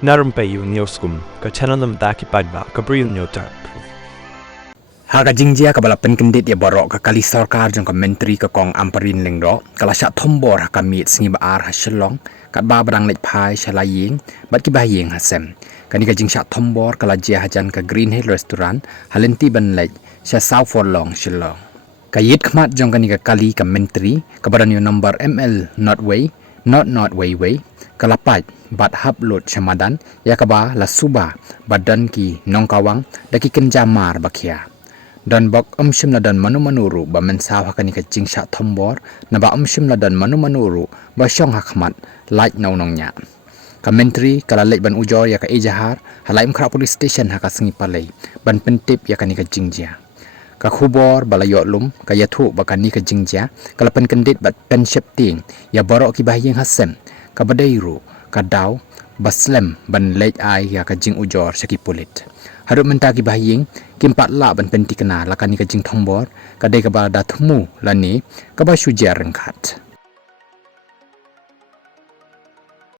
narum pe yu nioskum ka chananam daki padba ka briu nyotar Harga jingjia ka bala penkendit ya borok ka kali sarkar jong ka menteri ka kong amparin lengro kala syak thombor ka mit singi ba ar ha shelong kat ba badang lek phai shalaying bat ki baying hasem kani ka jing syak thombor kala jia hajan ka Green Hill restaurant halenti ban lek sya south for long shelong ka yit khmat jong kani ka kali ka menteri ka badan yo number ML not way kala pat bat hab lot shamadan ya ka ba la suba badan ki nongkawang daki kenjamar bakia dan bak shim ladan manu-manuru ba mensaw hakani ka jingsha thombor na ba shim ladan manu-manuru ba syong hakmat like naunongnya ka menteri kala lek ban ujor ya ka ejahar halai mkra police station haka sengi palai ban pentip ya kani ka jingjia ka khubor bala yoklum ka yathu ba kani ka jingjia kala pen kendit bat pen shepting ya borok ki bahyeng hasem ka badairu ka daw baslem ban lek ai ya ka jing ujor saki pulit harus mentaki bahyeng kimpat la ban penti kena lakani ka jing thombor kadai ka ba da thmu lani ka ba shujar rengkat